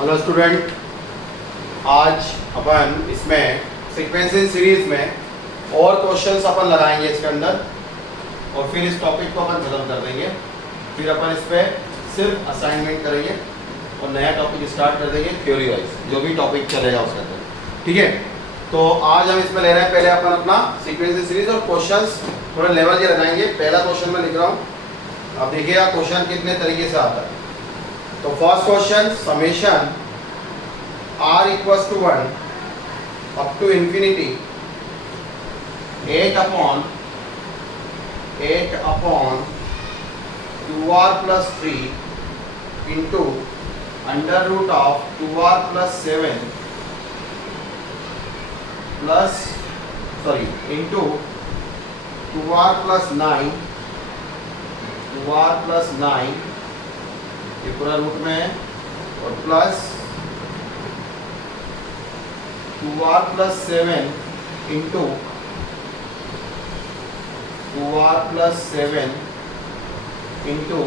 Hello student, आज अपन इसमें sequencing series में और क्वेश्चंस अपन लगाएंगे इसके अंदर और फिर इस टॉपिक को अपन खत्म कर देंगे। फिर अपन इस पर सिर्फ असाइनमेंट करेंगे और नया टॉपिक स्टार्ट कर देंगे थ्योरी वाइज, जो भी टॉपिक चलेगा उसके अंदर। ठीक है, तो आज हम इसमें ले रहे हैं पहले अपन अपना सीक्वेंसिंग सीरीज और क्वेश्चंस थोड़े लेवल के लगाएंगे। पहला क्वेश्चन मैं लिख रहा हूँ, अब देखिएगा क्वेश्चन कितने तरीके से आता है। तो first question, summation r equals to 1 up to infinity 8 upon 2r plus 3 into under root of 2r plus 7 plus into 2r plus 9 ये पूरा रूट में है और plus 2r plus 7 into 2r plus 7 into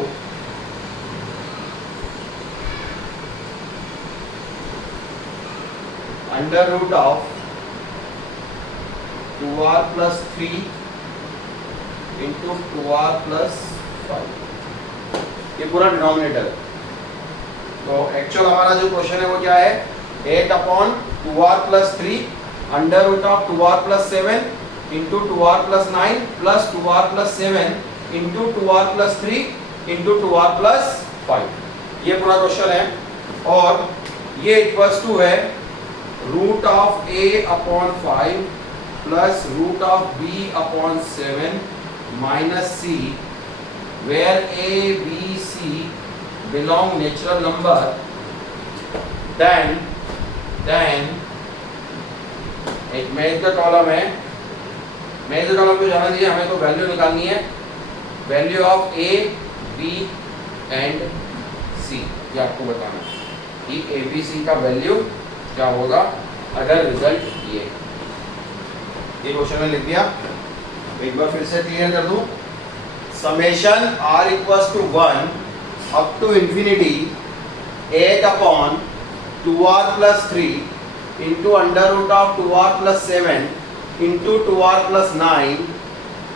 under root of 2r plus 3 into 2r plus 5, ये पूरा denominator है। तो actual हमारा जो क्वेश्चन है वो क्या है, 8 upon 2r plus 3 under root of 2r plus 7 into 2r plus 9 plus 2r plus 7 into 2r plus 3 into 2r plus 5, ये पूरा क्वेश्चन है। और ये इक्वल्स टू है root of a upon 5 plus root of b upon 7 minus c where a b c belong natural number, then एक मेज का column है, मेज का कॉलम को जाना दीजिए, हमें तो वैल्यू निकालनी है, value of a b and c, ये आपको बताना है कि a b c का वैल्यू क्या होगा अगर रिजल्ट ये क्वेश्चन में लिख दिया। एक बार फिर से क्लियर कर दूं, summation r equals to 1 up to infinity 8 upon 2r plus 3 into under root of 2r plus 7 into 2r plus 9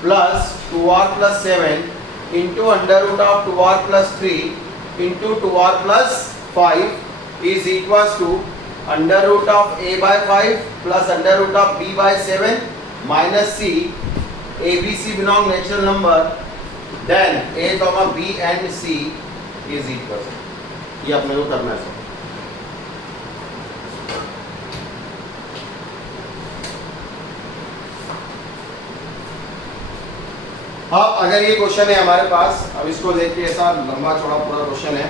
plus 2r plus 7 into under root of 2r plus 3 into 2r plus 5 is equals to under root of a by 5 plus under root of b by 7 minus c, a b c belong natural number, then a, b and c is equal. ये अपने को करना है। अब अगर ये question है हमारे पास, अब इसको देख के ऐसा लंबा चौड़ा पूरा क्वेश्चन है,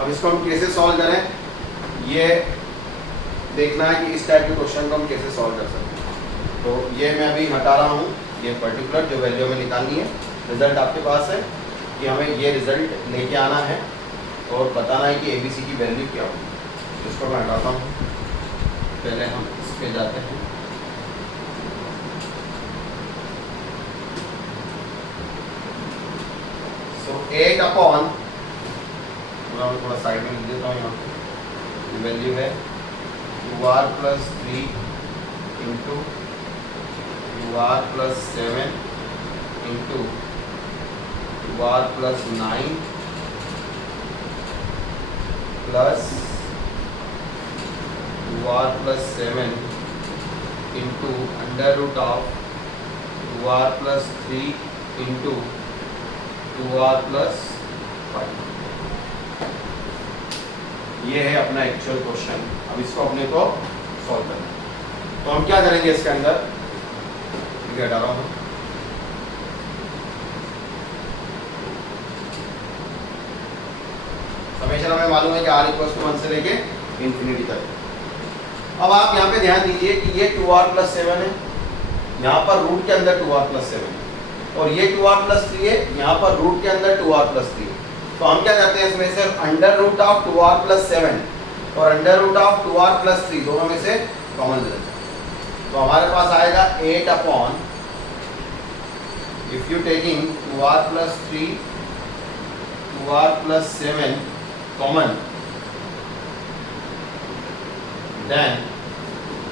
अब इसको हम कैसे सॉल्व करें, ये देखना है कि इस टाइप के क्वेश्चन को हम कैसे सॉल्व कर सकते हैं। तो ये मैं अभी हटा रहा हूँ, ये पर्टिकुलर जो वैल्यू हमें निकालनी है, रिजल्ट आपके पास है कि हमें ये रिजल्ट लेके आना है और बताना है कि ABC की वैल्यू क्या होगी। इसको मैं हटाता हूँ, पहले हम इस पे जाते हैं। सो 8 अपॉन, थोड़ा साइड में लिख देता हूँ, यहाँ वैल्यू है 2r plus 3 into 2r plus 7 into 2r plus 9 plus 2r plus 7 into under root of 2r plus 3 into 2r plus 5। ये है अपना एक्चुअल क्वेश्चन। अब इसको अपने को सॉल्व करना है। तो हम क्या करेंगे इसके अंदर, हटा रहा हूँ, समेशन हमें मालूम है कि r इक्वल्स टू 1 से लेके इंफिनिटी तक। अब आप यहाँ पे ध्यान दीजिए कि ये 2r प्लस 7 है, यहाँ पर रूट के अंदर 2r प्लस 7 है, और ये 2r प्लस 3 है, यहाँ पर रूट के अंदर 2r प्लस 3 है। तो हम क्या करते हैं, इसमें से under root of 2r plus 7 और under root of 2r plus 3 दोनों में से कॉमन ले लेते हैं। तो हमारे पास आएगा 8 upon, if you taking 2r plus 3, 2r plus 7 common, then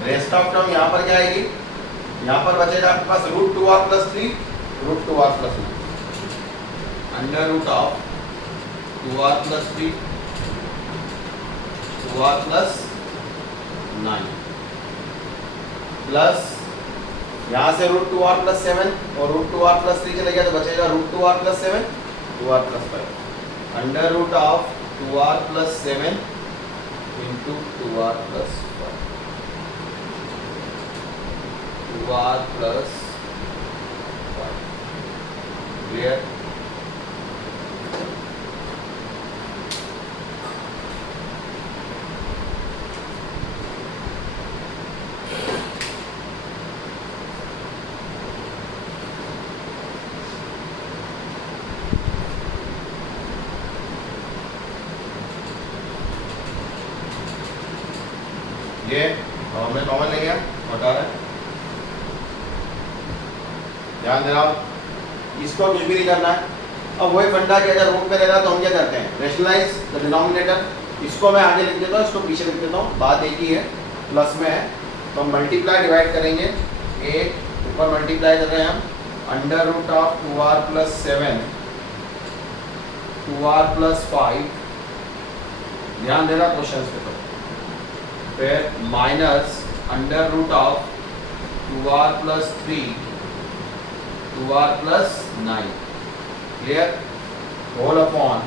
rest of term यहाँ पर क्या आएगी, यहाँ पर बचेगा आपके पास root 2r plus 3 root 2r plus 9 under root of 2r plus 3 2r plus 9 plus यहाँ से रूट 2r प्लस 7 और रूट 2r प्लस 3 चले गया तो बचेगा root 2r plus 7 2r plus 5 under root of 2r plus 7 into 2r plus 2r plus 5 clear. ये हमने common ले गया हटा रहे हैं, ध्यान देना इसको कुछ भी नहीं करना है। अब वही फंडा कि अगर रूट में ले रहा तो हम क्या करते हैं, रेशनलाइज द डिनोमिनेटर। इसको मैं आगे लिख देता हूँ, इसको पीछे लिख देता हूँ, बात एक ही है, प्लस में है तो हम मल्टीप्लाई डिवाइड करेंगे। एक ऊपर मल्टीप्लाई कर रहे हैं हम, under root of 2r plus 7 2r plus 5, ध्यान देना क्वेश्चन पे, तो फिर minus under root of 2r plus 3 2r plus 9 clear, whole upon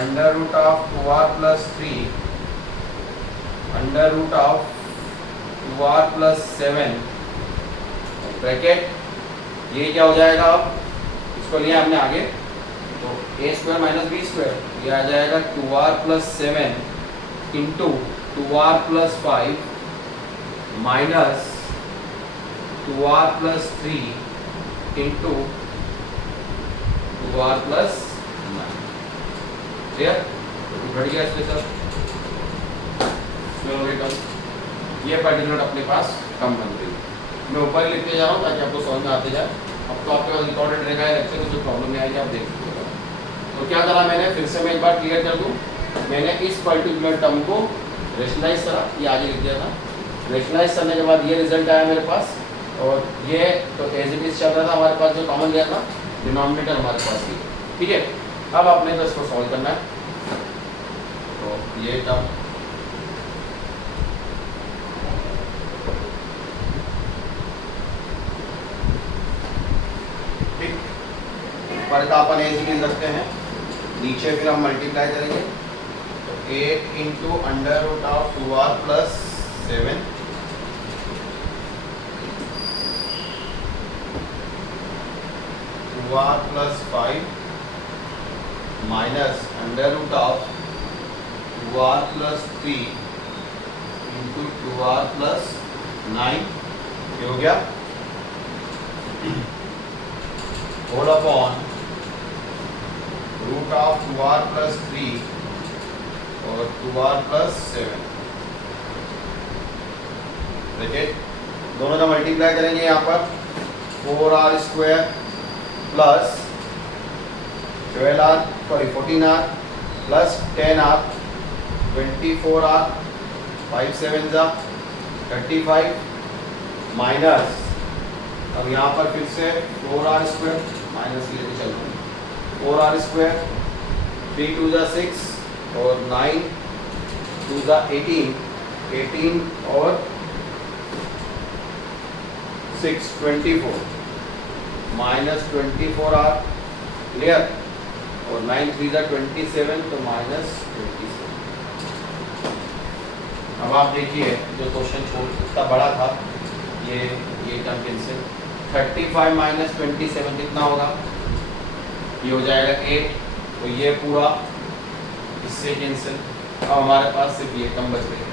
under root of 2r plus 3 under root of 2r plus 7 bracket, ये क्या हो जाएगा, अब इसको लिया हमने आगे तो a square minus B square, ये आ जाएगा 2r plus 7 into 2r plus 5 minus 2r plus 3 into 2r plus 9 clear. बढ़ गया इसके साथ कम, ये पर्टिकुलर अपने पास कम बन गई। मैं ऊपर लिखते जा रहा हूँ ताकि आपको समझ में आते जाए। अब तो आपके पास रिकॉर्डेड रहेगा लेक्चर, तो कोई प्रॉब्लम नहीं आएगी, आप देख सकते हो। तो क्या करा मैंने, फिर से मैं एक बार क्लियर कर दूँ, मैंने इस पर्टिकुलर टर्म को रेशनलाइज करा, ये आगे लिख दिया था। रेशनलाइज करने के बाद ये रिजल्ट आया मेरे पास, और ये तो एज इट इज चल रहा था हमारे पास, जो कॉमन लिया था डिनोमिनेटर हमारे पास ही, ठीक है। अब आपने तो इसको सॉल्व करना है, तो ये टर्म ठीक, पर का अपन एज इट इज रखते हैं, नीचे फिर हम मल्टीप्लाई करेंगे, तो 8 into under root of 2r plus 7 2r plus 5 minus under root of 2r plus 3 into 2r plus 9, ये हो गया, whole upon root of 2r plus 3 और 2r प्लस 7 ब्रैकेट, दोनों का मल्टीप्लाई करेंगे यहाँ पर 4r square plus 14r plus 10r 24r 5 7 35 minus, अब यहाँ पर फिर से 4r स्क्वायर माइनस लेके चल रहे हैं, 4r स्क्वायर 3 2 6 और 9 2 18 और 6 24 माइनस 24r क्लियर, और 9 3 27 तो माइनस 27। अब आप देखिए जो क्वेश्चन इतना बड़ा था, ये टर्म कैंसिल, 35 माइनस 27 कितना होगा, ये हो जाएगा 8, तो ये पूरा इससे कैंसिल, अब हमारे पास सिर्फ ये टर्म बच गई,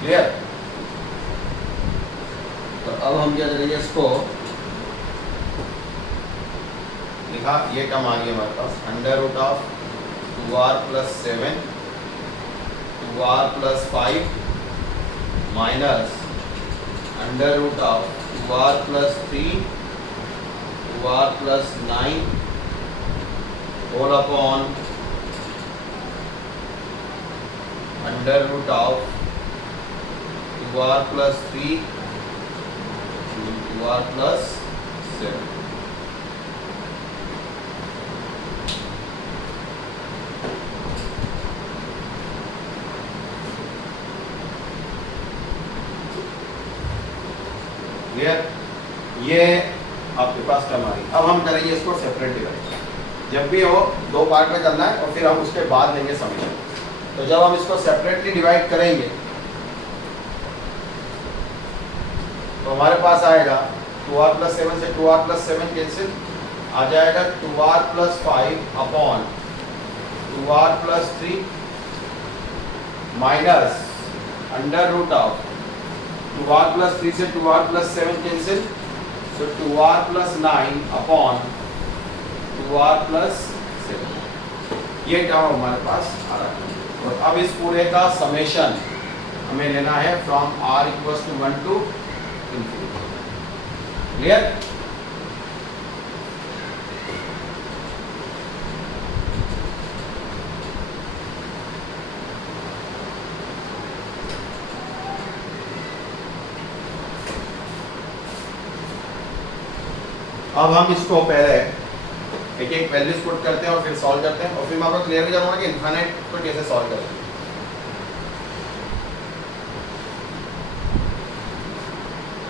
क्लियर। तो अब हम क्या करेंगे, इसको लिखा, ये टर्म आ गई हमारे पास, under root of 2r plus 7 2r plus 5 minus under root of 2r plus 3 2r plus 9 whole upon under root of 2r plus 3 2r plus 7. Clear? ये आपके पास टर्म आ रही। अब हम करेंगे इसको सेपरेट डिवाइड। जब भी हो दो पार्ट में करना है और फिर हम उसके बाद लेंगे समीशन। तो जब हम इसको सेपरेटली डिवाइड करेंगे तो हमारे पास आएगा 2r plus 7 से 2r plus 7 कैंसिल, आ जाएगा 2r plus 5 upon 2r plus 3 minus under root of 2r plus 3 से 2r plus 7 cancel, so 2r plus 9 upon 2r plus 7। ये टर्म हमारे पास आ रहा है। और अब इस पूरे का समेशन हमें लेना है from r equals to 1 to infinity. Clear? अब हम इसको पहले एक एक वैल्यूज पुट करते हैं और फिर सॉल्व करते हैं और फिर मैं आपको क्लियर करूंगा कि इनफाइनाइट को कैसे सॉल्व करें।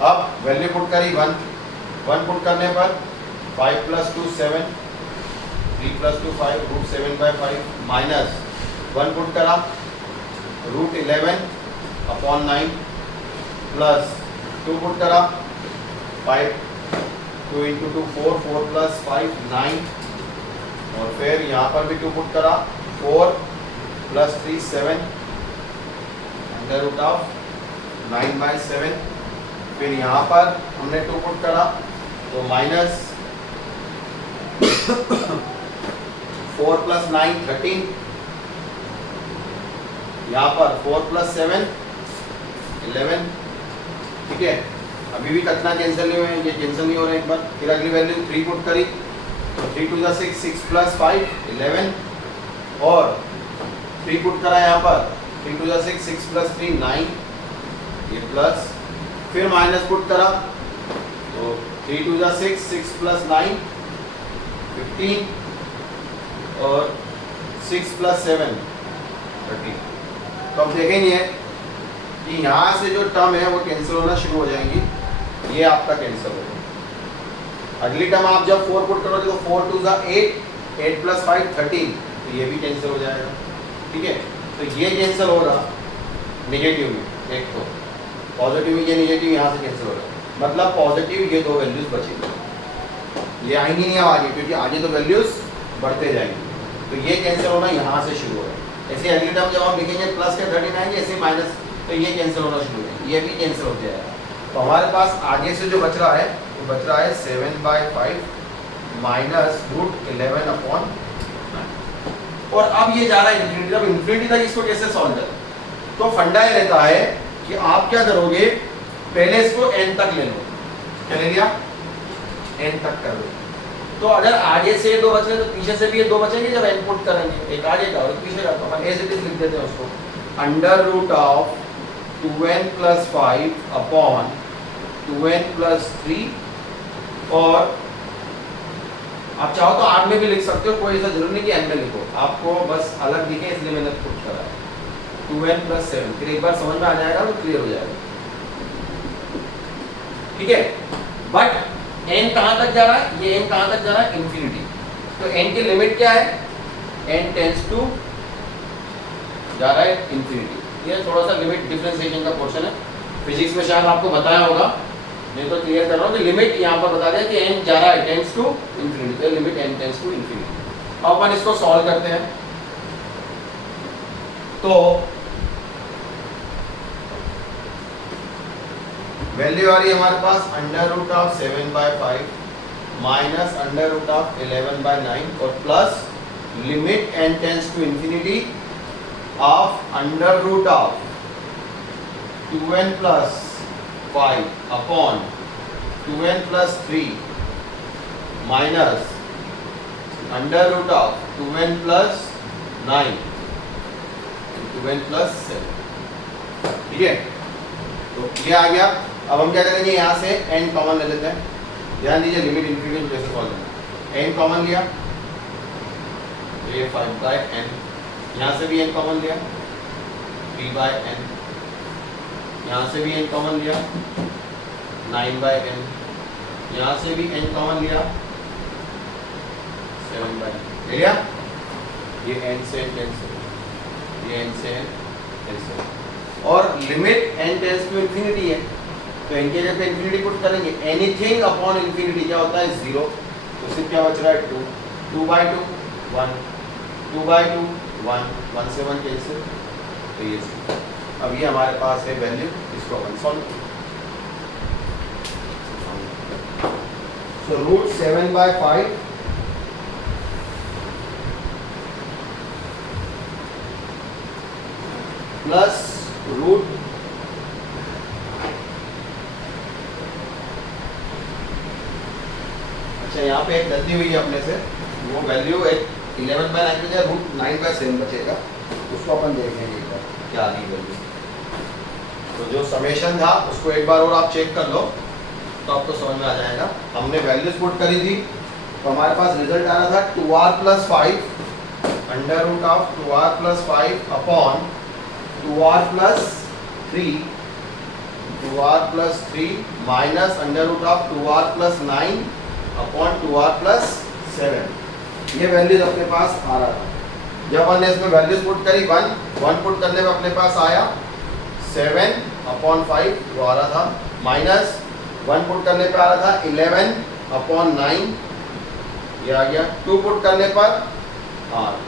अब वैल्यू पुट करी 1 पुट करने पर 5 plus 2 7, 3 plus 2 5, root 7/5 minus 1 put करा रूट 11 अपॉन 9 प्लस 2 पुट करा 5 2 into 2 4, 4 plus 5 9 और फिर यहाँ पर भी 2 पुट करा 4 plus 3 7 अंडर रूट ऑफ 9/7। फिर यहाँ पर हमने 2 पुट करा तो माइनस 4 plus 9 13, यहाँ पर 4 plus 7 11। ठीक है, अभी भी कतना कैंसिल नहीं हुए, ये कैंसिल नहीं हो रहा। एक बार फिर अगली वैल्यू 3 पुट करी तो 3 2 6, 6 plus 5 11 और 3 पुट करा यहाँ पर 3 2 6, 6 plus 3 9, ये प्लस फिर माइनस पुट करा तो 3 2 6, 6 plus 9 15 और 6 plus 7 13। तो अब देखेंगे कि यहाँ से जो टर्म है वो कैंसिल होना शुरू हो जाएंगी। ये आपका कैंसिल होगा। अगली टर्म आप जब 4 पुट करोगे तो 4 2 8, 8 plus 5 13, तो ये भी कैंसिल हो जाएगा। ठीक है, तो ये कैंसिल होगा नेगेटिव में, एक तो पॉजिटिव में ये नेगेटिव यहाँ से कैंसिल हो रहा है, मतलब पॉजिटिव ये दो वैल्यूज बचेंगी, ये आएंगी नहीं अब आगे, क्योंकि आगे तो वैल्यूज बढ़ते जाएंगे। तो ये कैंसिल होना यहाँ से शुरू हो रहा है। ऐसे अगली टर्म जब हम लिखेंगे प्लस के 13 आएंगे, ऐसे माइनस, तो ये कैंसिल होना शुरू हो जाएगा, ये भी कैंसिल हो जाएगा। तो हमारे पास आगे से जो बच रहा है वो बच रहा है 7/5 माइनस रूट 11 अपॉन 9। और अब ये जा रहा है इन्फिनिटी। अब इन्फिनिटी तक इसको कैसे सॉल्व करें? तो फंडा ये रहता है कि आप क्या करोगे, पहले इसको n तक ले लो। क्या ले लिया? n तक कर लो। तो अगर आगे से 2 बच रहे तो पीछे से भी ये 2 बचेंगे जब n पुट करेंगे, एक आगे का और एक पीछे का। तो हम एज इट इज लिख देते हैं उसको, under root of 2n plus 5 upon 2n plus 3। और आप चाहो तो 8 में भी लिख सकते हो, कोई ऐसा जरूरी नहीं कि n में लिखो, आपको बस अलग दिखे इसलिए मैंने पुट करा है 2n plus 7। फिर एक बार समझ में आ जाएगा तो क्लियर हो जाएगा। ठीक है, बट n कहां तक जा रहा है? ये n कहां तक जा रहा है? इंफिनिटी। तो n की लिमिट क्या है? n टेंड्स टू जा रहा है इंफिनिटी। ये थोड़ा सा लिमिट डिफरेंशिएशन का पोर्शन है, फिजिक्स में शायद आपको बताया होगा, मैं तो क्लियर कर रहा हूँ कि लिमिट यहाँ पर बता दिया कि n जा रहा है टेंड्स टू इंफिनिटी, तो limit n tends to infinity. अब अपन इसको सॉल्व करते हैं। तो वैल्यू आ रही है हमारे पास under root of 7/5 minus under root of 11/9 और plus limit n tends to infinity of under root of 2n plus 5 upon 2n plus 3 minus under root of 2n plus 9 2n plus 7। ठीक है, तो ये आ गया। अब हम क्या करेंगे, यहाँ से n कॉमन ले लेते हैं। ध्यान दीजिए लिमिट इन्फिनिटी को कैसे सॉल्व करना। n कॉमन लिया, ये 5/n, यहाँ से भी n कॉमन लिया 3/n, यहाँ से भी n कॉमन लिया 9/n, यहाँ से भी n कॉमन लिया 7/n। ले लिया, ये n से n कैंसिल, ये n से n कैंसिल, और limit n tends to infinity है तो n के जगह इंफिनिटी पुट करेंगे। एनीथिंग अपॉन इंफिनिटी क्या होता है, 0। तो सिर्फ क्या बच रहा है, 2, 2/2 1, 2/2 1, 1 से 1 कैंसिल, तो ये अब ये हमारे पास है वैल्यू, इसको अपन solve. So root 7/5 plus root अच्छा, यहाँ पे एक गलती हुई है अपने से, वो वैल्यू 11/9 की जगह रूट 9/7 बचेगा, उसको अपन देखेंगे एक बार क्या आ गई वैल्यू। तो जो समेशन था उसको एक बार और आप चेक कर लो तो आपको समझ में आ जाएगा। हमने वैल्यूज पुट करी थी तो हमारे पास रिजल्ट आ रहा था 2r + 5 under root of 2r + 5 upon 2r + 3, 2r + 3 minus under root of 2r + 9 upon 2r + 7। ये वैल्यूज अपने पास आ रहा था। जब हमने इसमें वैल्यूज पुट करी 1 पुट करने में अपने पास आया 7/5 वो आ रहा था, माइनस 1 पुट करने पे आ रहा था 11/9 ये आ गया। 2 पुट करने पर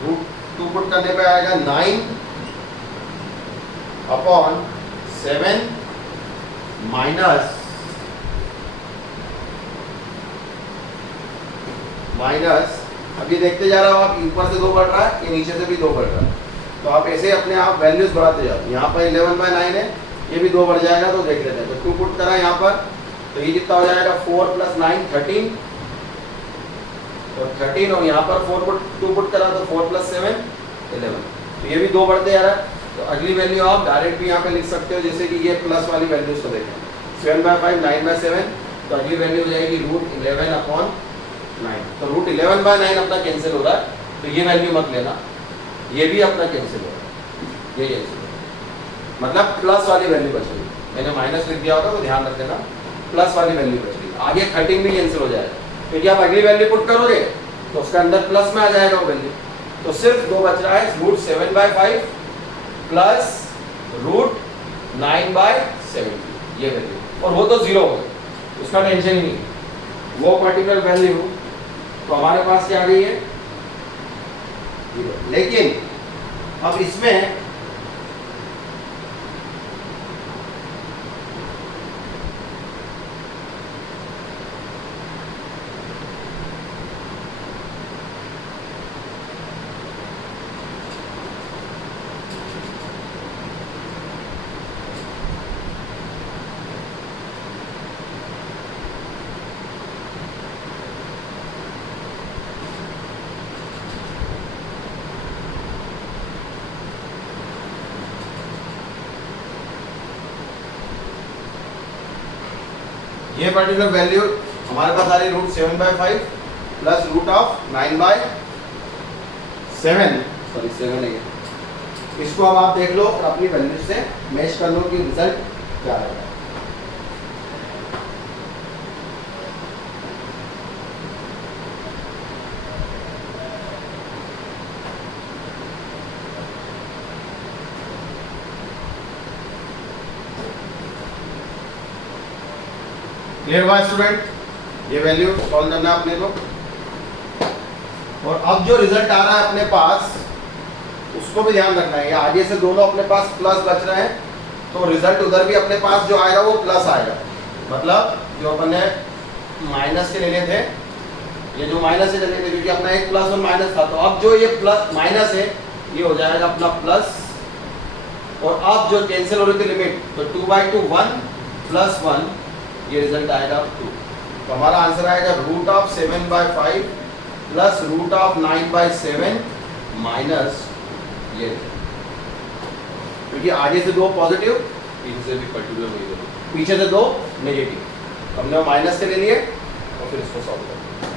रूट 2 पुट करने पे आएगा 9/7 माइनस अभी देखते जा रहे हो आप, ऊपर से 2 बढ़ रहा है, ये नीचे से भी 2 बढ़ रहा है, तो आप ऐसे अपने आप वैल्यूज बढ़ाते जाओ। यहाँ पर 11/9 है, ये भी 2 बढ़ जाएगा, तो देख लेते हैं। तो 2 पुट करा यहाँ पर, तो ये कितना हो जाएगा 4 + 9 13, और 13, और यहाँ पर 2 पुट करा तो 4 + 7 11, तो ये भी 2 बढ़ते जा रहा है। तो अगली वैल्यू आप डायरेक्ट भी यहाँ पे लिख सकते हो, जैसे कि ये प्लस वाली वैल्यूज को देखें 7/5 9/7, तो अगली वैल्यू हो जाएगी रूट 11/9। तो रूट 11/9 अपना कैंसिल हो रहा है, तो ये वैल्यू मत लेना, ये भी अपना कैंसिल हो रहा है, ये कैंसिल हो रहा है, मतलब प्लस वाली वैल्यू बच रही। मैंने माइनस लिख दिया होगा तो ध्यान रख देना, प्लस वाली वैल्यू बच रही। आगे 13 भी कैंसिल हो जाएगा, क्योंकि आप अगली वैल्यू पुट करोगे तो उसका अंदर प्लस में आ जाएगा वो वैल्यू। तो सिर्फ 2 बच रहा है, रूट 7/5 प्लस रूट 9/7 ये वैल्यू, और वो तो 0 हो गई, उसका टेंशन ही नहीं। वो पर्टिकुलर वैल्यू तो हमारे पास क्या आ गई है 0। लेकिन अब इसमें ये पर्टिकुलर वैल्यू हमारे पास आ रही root 7/5 plus root of 9/7, sorry 7 है। इसको अब आप देख लो और अपनी वैल्यू से मैच कर लो कि रिजल्ट क्या आएगा। क्लियर हुआ स्टूडेंट? ये वैल्यू सॉल्व करना है अपने को, और अब जो रिजल्ट आ रहा है अपने पास उसको भी ध्यान रखना है। ये आगे से दोनों अपने पास प्लस बच रहे हैं, तो रिजल्ट उधर भी अपने पास जो आएगा वो प्लस आएगा। मतलब जो अपन ने माइनस से लेने थे, ये जो माइनस से लेने थे, क्योंकि अपना एक प्लस और माइनस था, तो अब जो ये प्लस माइनस है ये हो जाएगा अपना प्लस, और अब जो कैंसिल हो रही थी लिमिट, तो 2/2 1 + 1 ये रिजल्ट आएगा 2। तो हमारा आंसर आएगा root of 7/5 plus root of 9/7 minus ये, क्योंकि आगे से 2 पॉजिटिव पीछे से भी पर्टिकुलर वही करो। पीछे से 2 नेगेटिव, हमने माइनस से ले लिए और फिर इसको सॉल्व कर दिया।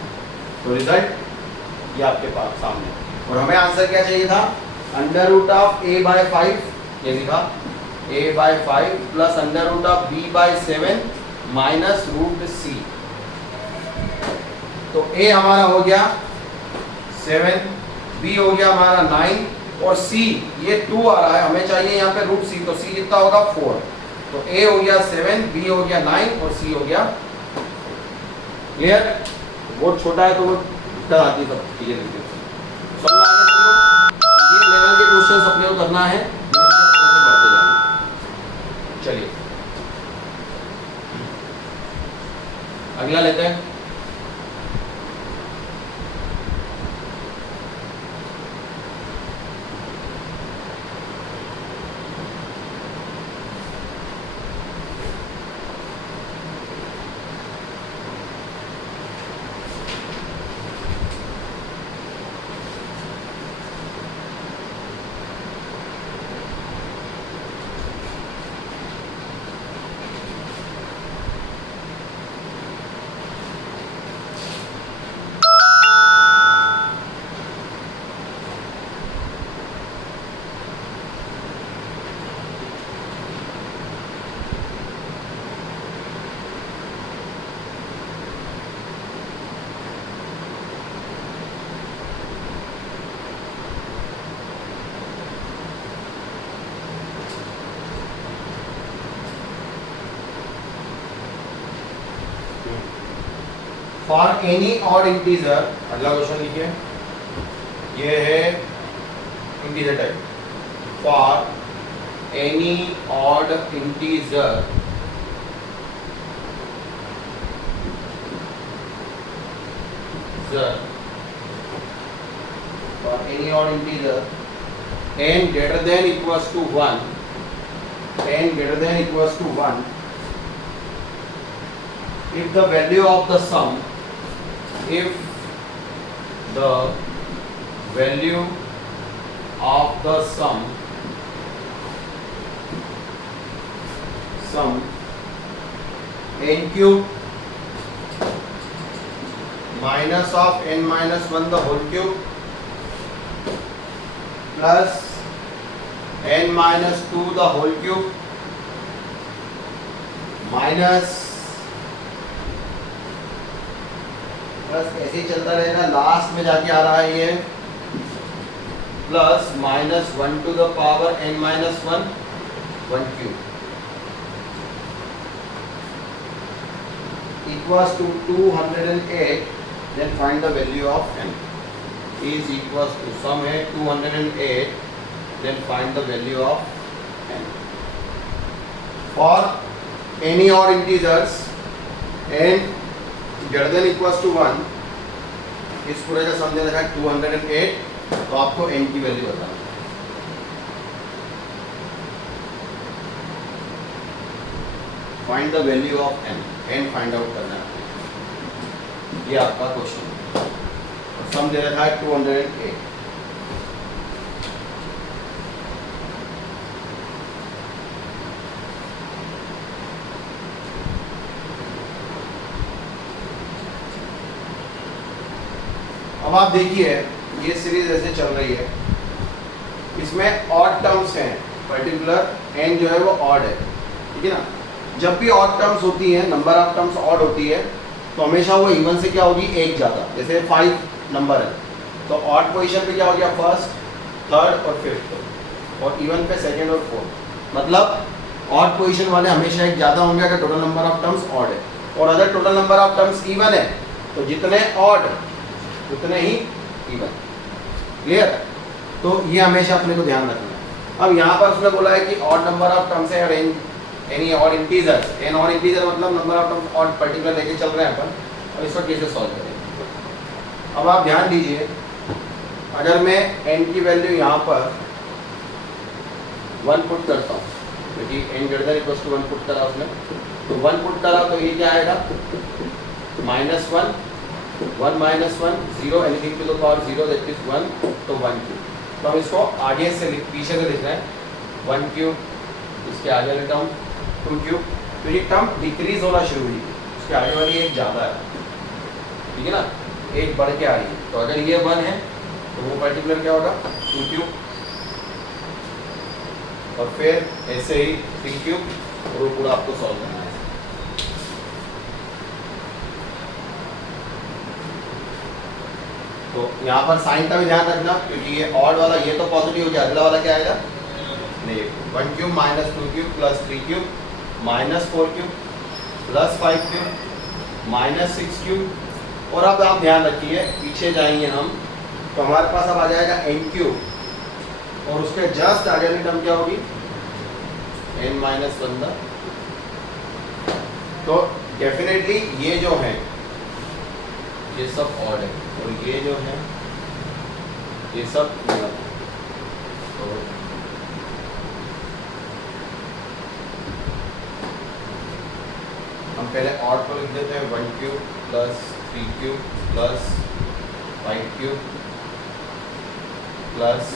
तो रिजल्ट ये आपके पास सामने, और हमें आंसर क्या चाहिए था, अंडर रूट ऑफ a/5 ये लिखा, a/5 plus under root of b/7 minus root c। तो a हमारा हो गया 7, b हो गया हमारा 9 और c ये 2 आ रहा है, हमें चाहिए यहाँ पे रूट c, तो c कितना होगा 4। तो a हो गया 7, b हो गया 9 और c हो गया। क्लियर? बहुत छोटा है तो वो दिक्कत आती है सब चीजें लिखते हैं। समझ में आ गया तुमको? ये लेवल के क्वेश्चंस अपने को करना है, धीरे-धीरे बढ़ते जाएंगे। चलिए अगला लेते हैं। फॉर एनी ऑड इंटीजर, अगला क्वेश्चन लिखिए, ये है integer type. For any odd integer for any odd integer n greater than equals to 1, n greater than equals to 1, if the value of the sum, if the value of the sum n cube minus of n minus 1 the whole cube plus n minus 2 the whole cube minus plus ऐसे ही चलता रहेगा, last में जाके आ रहा है ये plus minus 1 to the power n minus 1 1 cube equals to 208, then find the value of n is equals to sum है 208, then find the value of n for any odd integers n greater than equals to 1, इस पूरे का सम दे रखा है 208, तो आपको n की value बताना है। Find the value of n find out करना है, ये आपका क्वेश्चन है। सम दे रखा है 208। अब आप देखिए ये सीरीज ऐसे चल रही है, इसमें ऑड टर्म्स हैं, पर्टिकुलर n जो है वो ऑड है, ठीक है ना। जब भी ऑड टर्म्स होती हैं, नंबर ऑफ टर्म्स ऑड होती है, तो हमेशा वो इवन से क्या होगी, एक ज़्यादा। जैसे 5 नंबर है तो ऑड पोजीशन पे क्या हो गया, फर्स्ट, थर्ड और फिफ्थ, और इवन पे सेकंड और फोर्थ। मतलब ऑड पोजीशन वाले हमेशा एक ज़्यादा होंगे अगर total number of terms odd है, और अगर total number of terms even है तो जितने ऑड उतने ही इवन। क्लियर? तो ये हमेशा अपने को ध्यान रखना है। अब यहाँ पर उसने बोला है कि ऑड नंबर ऑफ टर्म्स है, और any odd integers, an odd integer मतलब number of terms odd particular लेके चल रहे हैं अपन, और इसको कैसे सॉल्व करेंगे। अब आप ध्यान दीजिए, अगर मैं n की वैल्यू यहाँ पर 1 पुट करता हूँ, क्योंकि n greater than equals to 1 put करा उसने, तो 1 पुट करा तो ये क्या आएगा, -1 1 minus 1 0, anything to the power 0, that is 1, तो 1 क्यूब। तो हम इसको आगे से पीछे से लिख रहे हैं 1 क्यूब इसके आगे वाली टर्म 2 क्यूब, तो ये टर्म डिक्रीज होना शुरू हुई, उसके आगे वाली एक ज़्यादा है, ठीक है ना, एक बढ़ के आ रही है। तो अगर ये 1 है तो वो पर्टिकुलर क्या होगा 2 क्यूब, और फिर ऐसे ही 3 क्यूब, और वो पूरा आपको सॉल्व करना है। तो यहाँ पर साइन का भी ध्यान रखना, क्योंकि ये ऑड वाला ये तो पॉजिटिव हो गया, अगला वाला क्या आएगा negative. 1 cube minus 2 cube plus 3 cube minus 4 cube plus 5 cube minus 6 cube. और अब आप ध्यान रखिए, पीछे जाएंगे हम तो हमारे पास अब आ जाएगा n क्यूब, और उसके जस्ट आगे वाली टर्म क्या होगी n माइनस 1। तो डेफिनेटली ये जो है ये सब ऑड है, और ये जो है ये सब इवन है। तो हम पहले ऑड को लिख देते हैं 1 cube plus 3 cube plus 5 cube plus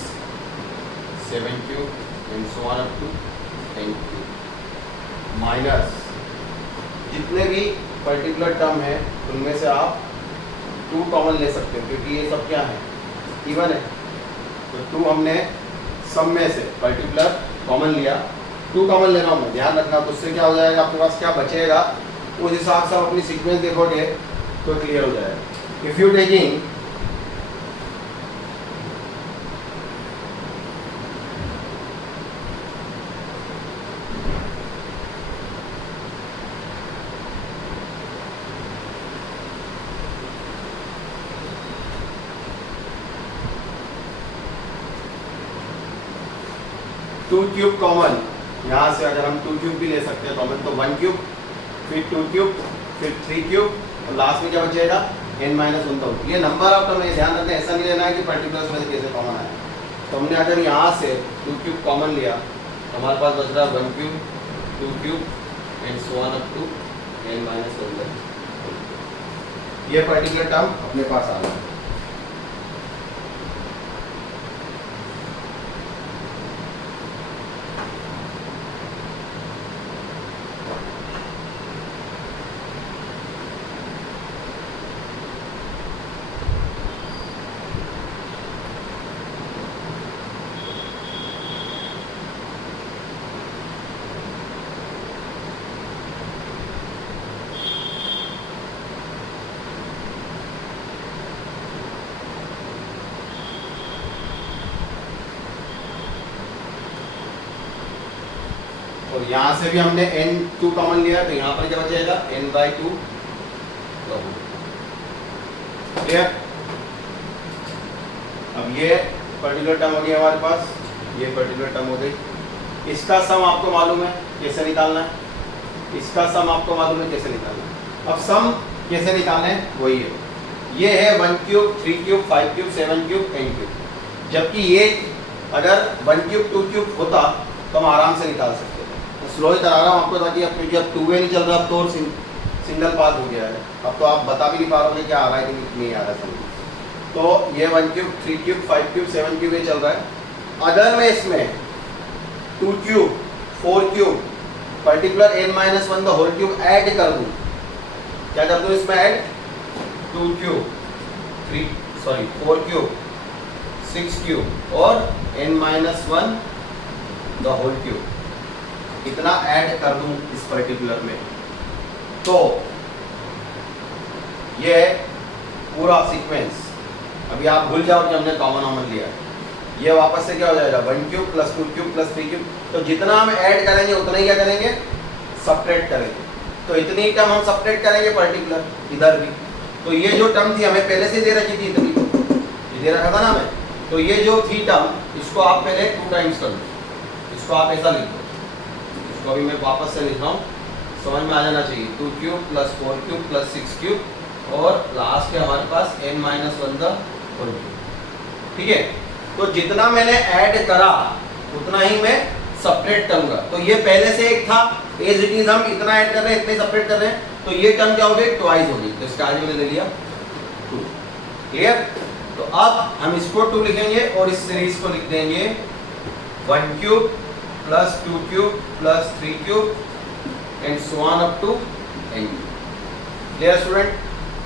7 cube and so on up to 10 cube minus जितने भी पर्टिकुलर टर्म है उनमें से आप 2 कॉमन ले सकते हो, क्योंकि ये सब क्या है इवन है। तो 2 हमने सम में से पर्टिकुलर कॉमन लिया, 2 कॉमन ले रहा हूँ मैं, ध्यान रखना। तो उससे क्या हो जाएगा, आपके पास क्या बचेगा उस हिसाब से आप अपनी सीक्वेंस देखोगे तो क्लियर हो जाएगा। If you taking two cube common, यहाँ से अगर हम 2 क्यूब भी ले सकते हैं कॉमन, तो 1 क्यूब फिर 2 क्यूब फिर 3 क्यूब, और लास्ट में क्या बचेगा n माइनस 1। ये नंबर ऑफ टर्म ध्यान रखना, ऐसा नहीं लेना है कि पर्टिकुलर्स में से कैसे कॉमन आए। तो हमने अगर यहाँ से 2 क्यूब कॉमन लिया तो हमारे पास बच रहा 1 cube 2 cube and so on up to n minus 1। ये पर्टिकुलर टर्म अपने पास आ रहा है। और यहाँ से भी हमने n2 कॉमन लिया, तो यहाँ पर क्या बचेगा n/2। क्लियर। अब ये पर्टिकुलर टर्म हो गई हमारे पास, ये पर्टिकुलर टर्म हो गई। इसका सम आपको मालूम है कैसे निकालना है, इसका सम आपको मालूम है कैसे निकालना है। अब सम कैसे निकालना है वही है, ये है 1 cube 3 cube 5 cube 7 cube n cube. जबकि ये अगर 1 क्यूब 2 क्यूब होता तो हम आराम से निकाल सकते थे। स्लो ही करा रहा हूँ आपको, ताकि अब क्योंकि अब 2 वे नहीं चल रहा, अब तो सिंगल पाथ हो गया है। अब तो आप बता भी नहीं पा रहे क्या आ रहा है कि नहीं आ रहा है। तो ये 1 क्यूब 3 क्यूब 5 क्यूब 7 क्यूब ये चल रहा है। अगर मैं इसमें 2 cube 4 cube particular n-1 the whole cube add कर दूँ, क्या कर दूँ इसमें ऐड 2 क्यूब 4 क्यूब 6 क्यूब और n-1 द होल क्यूब, इतना ऐड कर दूं इस पर्टिकुलर में, तो ये पूरा सीक्वेंस। अभी आप भूल जाओ कि हमने कॉमन लिया है, ये वापस से क्या हो जाएगा 1 cube plus 2 cube plus 3 cube. तो जितना हम ऐड करेंगे उतना ही क्या करेंगे सब्ट्रैक्ट करेंगे। तो इतनी ही टर्म हम सब्ट्रैक्ट करेंगे पर्टिकुलर इधर भी। तो ये जो टर्म थी हमें पहले से दे रखी थी, इतनी ये दे रखा था ना हमें। तो ये जो थी टर्म, इसको आप पहले 2 टाइम्स कर लो, इसको आप ऐसा लिख दो। इसको अभी मैं वापस से लिख रहा हूँ, समझ में आ जाना चाहिए। 2 cube plus 4 cube plus 6 cube और लास्ट है हमारे पास n-1 द होल क्यूब। ठीक है, तो जितना मैंने ऐड करा उतना ही मैं सब्ट्रैक्ट करूंगा। तो ये पहले से एक था, एज इट इज हम इतना ऐड कर रहे हैं, इतने सब्ट्रैक्ट कर रहे हैं, तो ये टर्म क्या हो गई ट्वाइस हो गई। तो इसका आज मैंने ले लिया 2। क्लियर। तो अब हम इसको 2 लिखेंगे और इस सीरीज को लिख देंगे 1 cube plus 2 cube plus 3 cube and so on up to n। Clear student?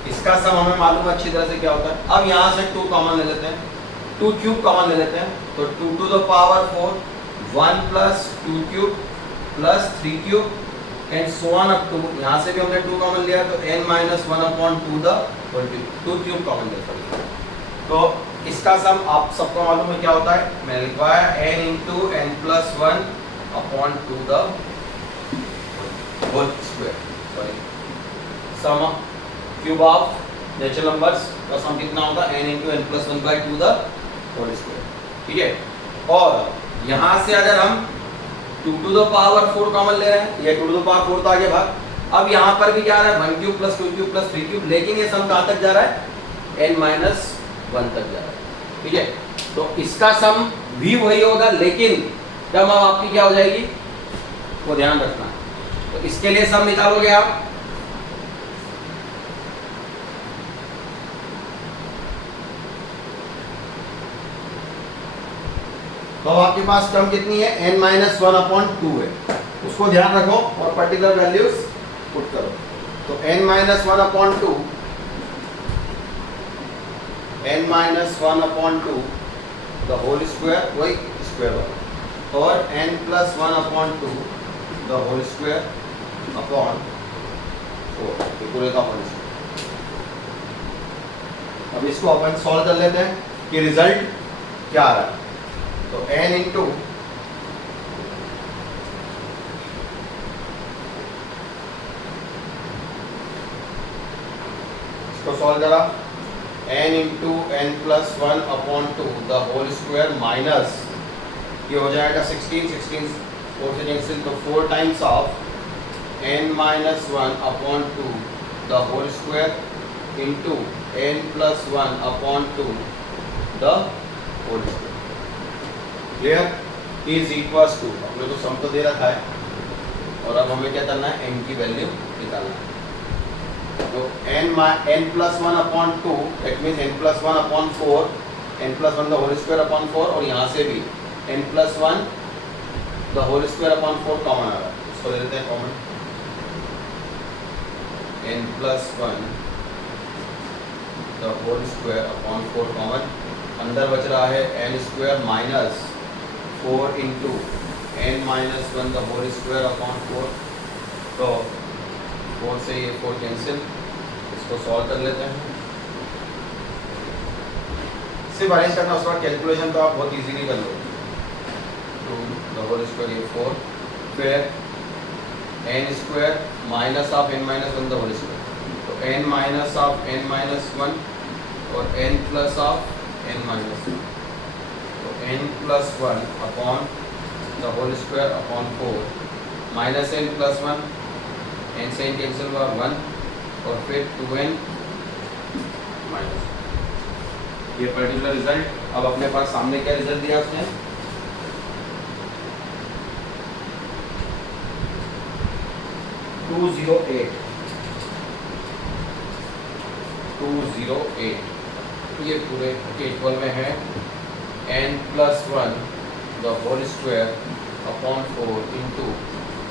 इसका सम हमें मालूम है अच्छी तरह से क्या होता है। अब यहाँ से 2 कॉमन ले लेते हैं, 2 क्यूब कॉमन ले लेते हैं, तो 2 to the power 4 1 plus 2 cube plus 3 cube and so on up to, यहाँ से भी हमने 2 कॉमन लिया तो n minus 1 upon 2 the whole cube, 2 cube common ले सकते हैं। तो इसका सम आप सबको मालूम है क्या होता है, मैंने लिखवाया n into n plus 1 upon 2 the whole square, sorry sum cube of natural numbers का सम कितना होगा, n into n plus 1 by 2 the whole square. ठीक है, और यहाँ से अगर हम 2 टू द पावर 4 कॉमन ले रहे हैं, ये 2 टू द पावर 4 तो आगे भाग, अब यहाँ पर भी क्या आ रहा है 1 cube plus 2 cube plus 3 cube, लेकिन ये सम कहाँ तक जा रहा है, n माइनस 1 तक जा रहा है। ठीक है, तो इसका सम भी वही होगा, लेकिन टर्म अब आपकी क्या हो जाएगी वो ध्यान रखना है। तो इसके लिए सम निकालोगे आप, तो आपके पास टर्म कितनी है, n माइनस 1 अपॉन 2 है, उसको ध्यान रखो और पर्टिकुलर वैल्यूज पुट करो। तो n minus 1 upon 2, n minus 1 upon 2 the whole square, वही स्क्वायर वाला, और n plus 1 upon 2 the whole square upon 4, ये पूरे का होल स्क्वायर। अब इसको अपन सॉल्व कर लेते हैं कि रिजल्ट क्या आ रहा है। तो n इंटू इसको सॉल्व करा, n into n plus 1 upon 2 the whole square minus, ये हो जाएगा 16 4 से कैंसिल, तो 4 times of n minus 1 upon 2 the whole square into n plus 1 upon 2 the whole square. Clear? Is equals to, अपने को सम तो दे रखा है और अब हमें क्या करना है, n की वैल्यू निकालना है। तो n plus 1 upon 2 that means n plus 1 upon 4, n plus 1 the whole square upon 4, और यहाँ से भी n plus 1 the whole square upon 4 common आ रहा है, इसको ले लेते हैं common, n plus 1 the whole square upon 4 common, अंदर बच रहा है n square minus 4 into n minus 1 the whole square upon 4, तो 4 से ये 4 कैंसिल, इसको सॉल्व कर लेते हैं। सिर्फ अरेंज करना, उसके बाद कैलकुलेशन तो आप बहुत इजीली कर लोगे। 2 द होल स्क्वायर ये 4, फिर n square minus of n minus 1 the whole square, तो n minus of n minus 1 और n plus of n minus 1, तो n plus 1 upon the whole square upon 4 minus n plus 1, n से n cancel हुआ 1, और फिर 2n minus, ये particular result. अब अपने पास सामने क्या रिजल्ट दिया उसने, टू 208, ये पूरे के इक्वल में है n plus 1 the whole square upon 4 into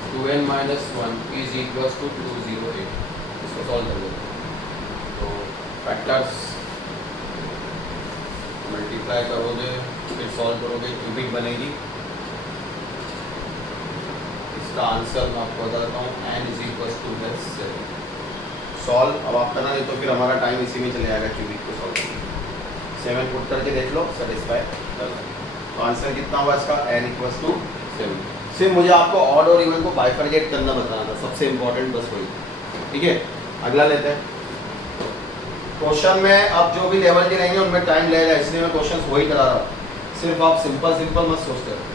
2n minus 1 is equals to 208। इसको सॉल्व कर लेते हैं, तो फैक्टर्स मल्टीप्लाई करोगे फिर सॉल्व करोगे, क्यूबिक बनेगी। इसका आंसर मैं आपको बता देता हूँ, n is equals to 7। Solve अब आप करना, नहीं तो फिर हमारा टाइम इसी में चले जाएगा क्यूबिक को सॉल्व करने। 7 पुट करके देख लो, सेटिस्फाई कर लो। तो आंसर कितना हुआ इसका, n इक्वल्स टू 7। सिर्फ मुझे आपको ऑड और इवन को बाइफरकेट करना बताना था, सबसे इम्पोर्टेंट बस वही। ठीक है, अगला लेते हैं। क्वेश्चन में अब जो भी लेवल के रहेंगे उनमें टाइम लगेगा, इसलिए मैं क्वेश्चन वही करा रहा हूँ। सिर्फ आप सिंपल मत सोचते रहो।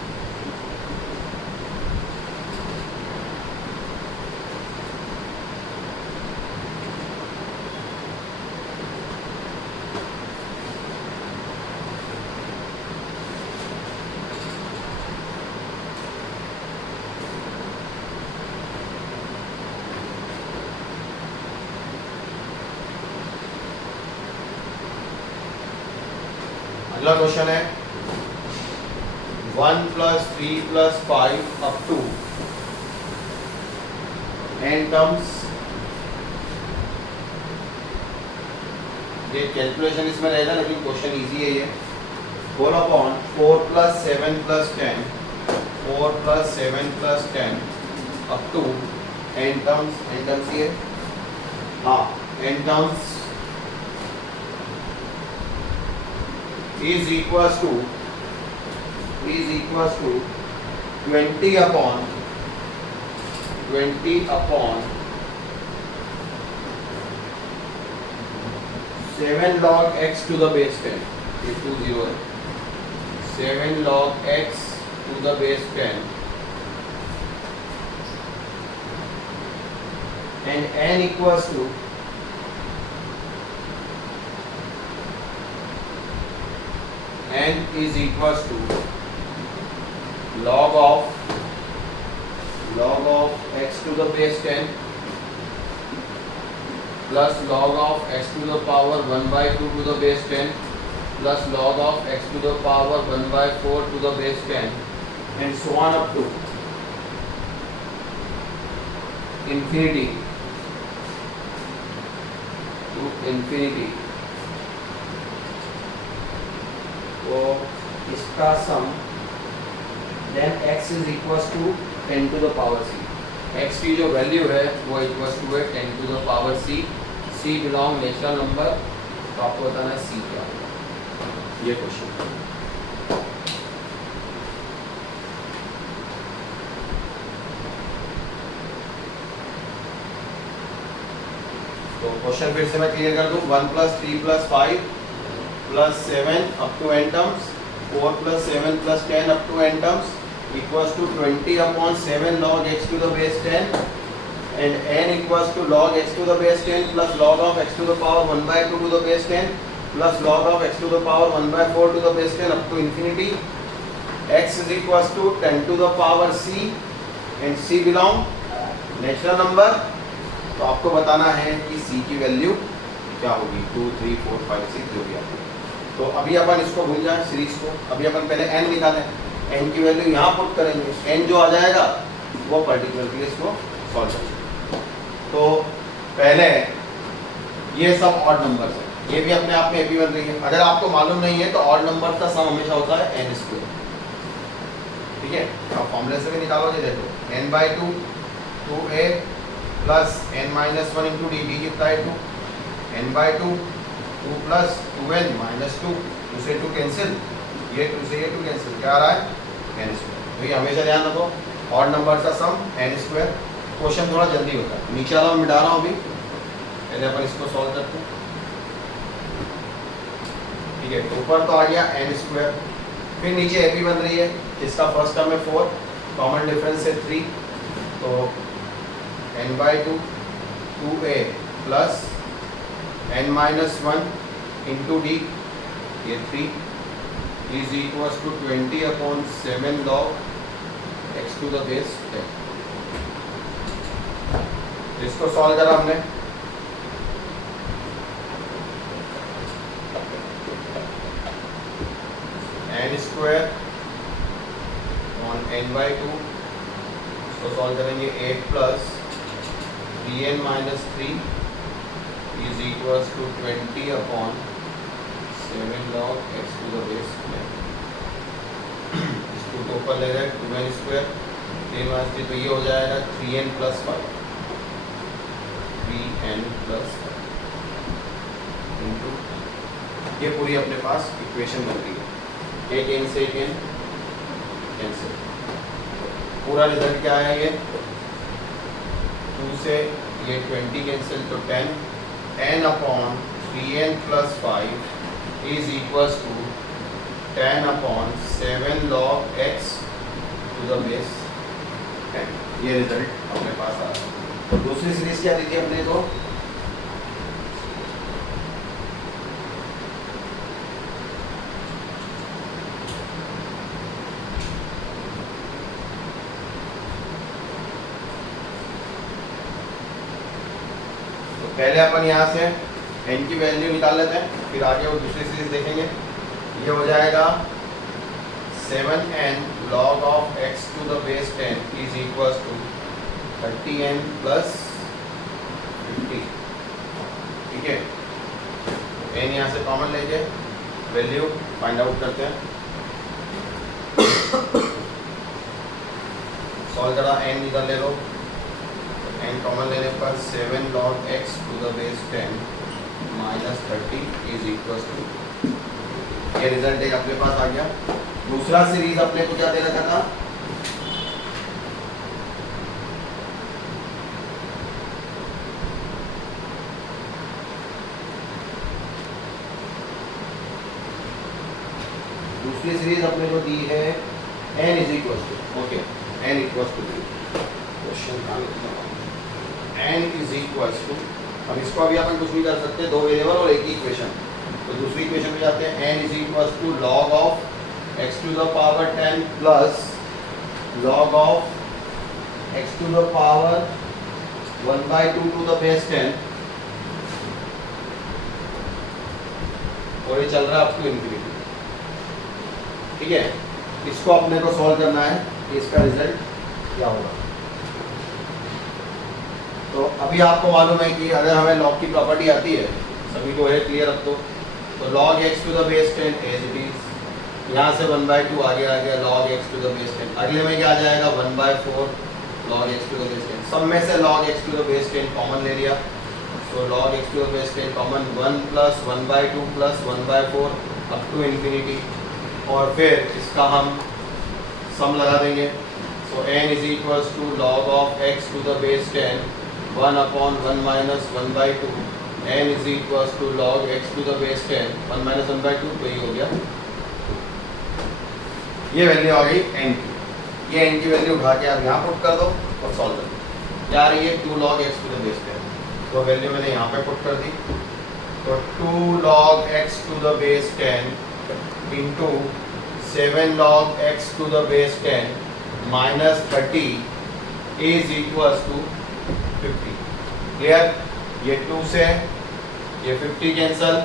अगला क्वेश्चन है 1 plus 3 plus 5 up to n terms. ये कैलकुलेशन इसमें रहेगा लेकिन क्वेश्चन इजी है ये. 4 upon 4 plus 7 plus 10, 4 plus 7 plus 10 up to n terms ये हाँ n terms is equals to 20 upon 7 log x to the base 10. ये 20 है. 7 log x to the base 10 and n equals to n is equals to log of x to the base 10 plus log of x to the power 1 by 2 to the base 10 plus log of x to the power 1 by 4 to the base 10 and so on up to infinity तो इसका sum then x is equals to 10 to the power c. x की जो value है वो equals to है 10 to the power c. c belong natural number. तो आपको बताना है c क्या है. ये क्वेश्चन तो क्वेश्चन फिर से मैं क्लियर कर दूं. 1 plus 3 plus 5 plus 7 up to n terms, 4 plus 7 plus 10 up to n terms equals to 20 upon 7 log x to the base 10 and n equals to log x to the base 10 plus log of x to the power 1 by 2 to the base 10 plus log of x to the power 1 by 4 to the base 10 up to infinity. X is equals to 10 to the power c and c belong natural number. तो आपको बताना है कि c की value क्या होगी. 2, 3, 4, 5, 6 जो भी आती है. तो अभी अपन इसको भूल जाए सीरीज को. अभी अपन पहले n निकालें. n की वैल्यू यहाँ पुट करेंगे. n जो आ जाएगा वो पर्टिकुलर केस को सॉल्व करेंगे. तो पहले ये सब ऑड नंबर है. ये भी अपने आप में एपी बन रही है. अगर आपको मालूम नहीं है तो ऑड नंबर का सम हमेशा होता है n स्क्वायर. ठीक है. आप फॉर्मूले से भी निकालोगे. देखो n by 2 2a plus n minus 1 into D. D कितना है 2. n by 2 2 plus 2n minus 2. 2 से 2 कैंसिल. ये 2 से ये 2 कैंसिल. क्या आ रहा है n स्क्वायर. तो ये हमेशा ध्यान रखो ऑड नंबर का सम n स्क्वायर. क्वेश्चन थोड़ा जल्दी होता है. नीचे वाला मैं मिटा रहा हूँ अभी. पहले अपन इसको सॉल्व करते हैं. ठीक है. तो ऊपर तो आ गया n स्क्वायर. फिर नीचे एपी बन रही है. इसका फर्स्ट टर्म है 4. कॉमन डिफरेंस है 3. तो n by 2 2a plus n minus 1 into D. ये 3 is equals to 20 upon 7 log x to the base 10. इसको सॉल्व करा हमने. n square on n by 2. इसको सॉल्व करेंगे. 8 plus 3n minus 3 is equals to 20 upon 7 log x to the base 10. इसको तो ऊपर ले जाए 2n स्क्वायर 3 minus 3 तो ये हो जाएगा 3n plus 5. 3n plus 5 into ये पूरी अपने पास इक्वेशन बन रही है. एक n से एक n कैंसिल. पूरा रिजल्ट क्या है. ये 2 से ये 20 कैंसिल तो 10. n upon 3n plus 5 is equals to 10 upon 7 log x to the base 10. ये रिजल्ट अपने पास आ रहा है. तो दूसरी सीरीज क्या दी थी अपने को. पहले अपन यहाँ से n की वैल्यू निकाल लेते हैं. फिर आगे वो दूसरी सीरीज देखेंगे. ये हो जाएगा 7n log of x to the base 10 is equals to 30n plus 50. ठीक है, n यहाँ से कॉमन लेके वैल्यू फाइंड आउट करते हैं. सॉल्व करा, n इधर ले लो, n कॉमन लेने पर 7 log x to the base 10 minus 30 is equals to, ये रिजल्ट एक अपने पास आ गया. दूसरा सीरीज अपने को क्या दे रखा था, दूसरी सीरीज अपने को दी है n is equal to, okay, n equal to question का n इज इक्वल टू, अब इसको अभी अपन कुछ भी कर सकते हैं, दो वेरिएबल और एक ही इक्वेशन. तो दूसरी इक्वेशन में जाते हैं, n is equal to log of x to the power 10 plus log of x to the power 1 by 2 to the base 10, और ये चल रहा है अप टू इन्फिनिटी. ठीक है, इसको अपने को सॉल्व करना है कि इसका रिजल्ट क्या होगा. तो अभी आपको मालूम है कि अगर हमें लॉग की प्रॉपर्टी आती है, सभी को है क्लियर रख दो, तो log x to the base 10 as it is, यहाँ से 1 by 2 आगे आ गया log x to the base 10, अगले में क्या आ जाएगा 1 by 4 log x to the base 10, सब में से log x to the base 10 common ले लिया, तो log x to the base 10 common 1 plus 1 by 2 plus 1 by 4 up to infinity, और फिर इसका हम सम लगा देंगे. So n is equals to log of x to the base 10 1 upon 1 minus 1 by 2, n is equals to log x to the base 10 1 minus 1 by 2, तो ये हो गया, ये वैल्यू आ गई n की. ये n की वैल्यू उठा के आप यहाँ पुट कर दो और सॉल्व कर दो. क्या आ रही है 2 log x to the base 10, तो वैल्यू मैंने यहाँ पे पुट कर दी. तो 2 log x to the base 10 into 7 log x to the base 10 minus 30 is equals to 50. Clear, ये 2 से ये 50 कैंसल,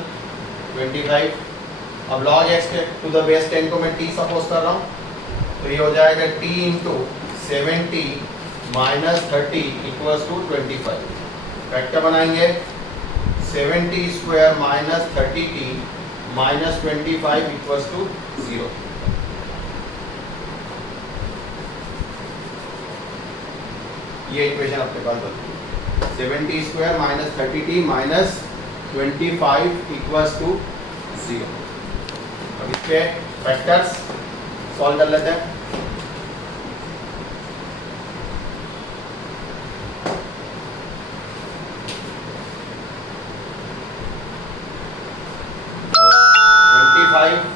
25. अब log x to the base 10 को मैं t सपोज कर रहा हूँ, तो ये हो जाएगा t into 70 minus 30 equals to 25. Factor बनाएंगे, 70 square minus 30t minus 25 equals to 0. ये इक्वेशन अपने पास बनती है, 70 square minus 30t minus 25 equals to 0. अब इसके फैक्टर्स सॉल्व कर लेते हैं.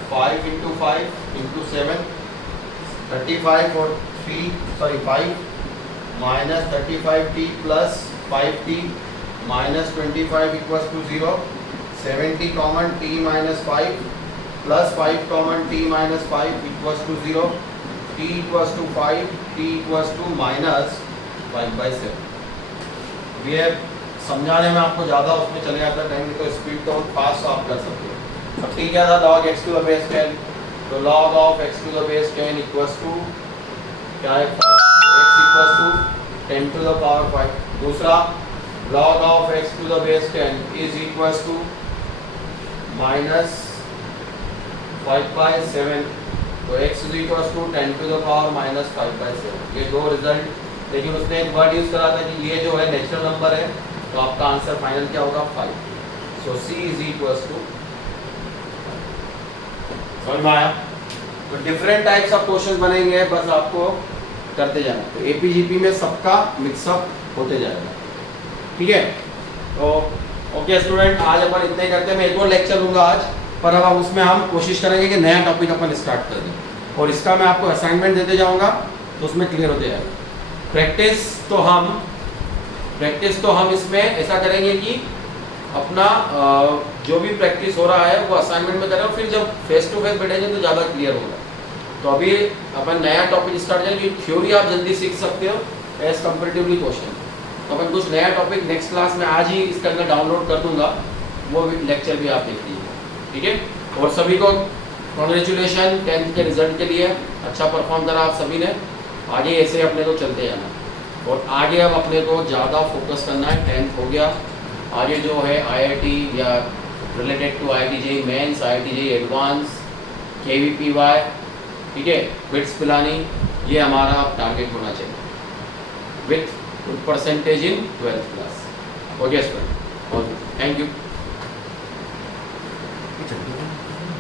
फाइव इंटू 5 इंटू 7, 35 और 5 minus 35t plus 5t minus 25 equals to 0. 70 common t minus 5 plus 5 common t minus 5 equals to 0. t equals to 5, t equals to minus 5/7. ये समझाने में आपको ज़्यादा उसमें चले जाता है टाइम, तो स्पीड तो फास्ट आप कर सकते हो. अब ठीक है था log x to the base 10, तो log of x to the base 10 equals to क्या है 5, x equals to 10 to the power 5. दूसरा log of x to the base 10 is equals to minus 5/7, तो x is equals to 10 to the power minus 5/7. ये दो result, लेकिन उसने एक word use करा था कि ये जो है नेचुरल नंबर है, तो आपका आंसर फाइनल क्या होगा 5. सो c इज इक्वल्स टू, समझ में आया. तो डिफरेंट टाइप्स ऑफ क्वेश्चन बनेंगे, बस आपको करते जाना. तो एपीजीपी में सबका मिक्सअप होते जाएगा. ठीक है, तो ओके स्टूडेंट, आज अपन इतना ही करते हैं. मैं एक और लेक्चर लूँगा आज, पर अब उसमें हम कोशिश करेंगे कि नया टॉपिक अपन स्टार्ट कर दें, और इसका मैं आपको असाइनमेंट देते जाऊँगा, तो उसमें क्लियर होते जाएगा. प्रैक्टिस तो हम इसमें ऐसा करेंगे कि अपना जो भी प्रैक्टिस हो रहा है वो असाइनमेंट में करें, फिर जब फेस टू फेस बैठेंगे तो ज़्यादा क्लियर होगा. तो अभी अपन नया टॉपिक स्टार्ट करेंगे. थ्योरी आप जल्दी सीख सकते हो एज कंपेरेटिवली क्वेश्चन. तो अपन कुछ नया टॉपिक नेक्स्ट क्लास में आज ही इसके अंदर डाउनलोड कर दूंगा, वो लेक्चर भी आप देख लीजिए. ठीक है, और सभी को कॉन्ग्रेचुलेशन 10th के रिजल्ट के लिए, अच्छा परफॉर्म करा आप सभी ने। आगे ऐसे अपने को चलते जाना और आगे अब अपने को ज़्यादा फोकस करना है। 10th हो गया, आगे जो है IIT या related to IIT JEE Mains, IIT JEE advance, KVPY, ठीक है, बिट्स पिलानी, ये हमारा टारगेट होना चाहिए with good percentage in 12th class. Okay student, thank you.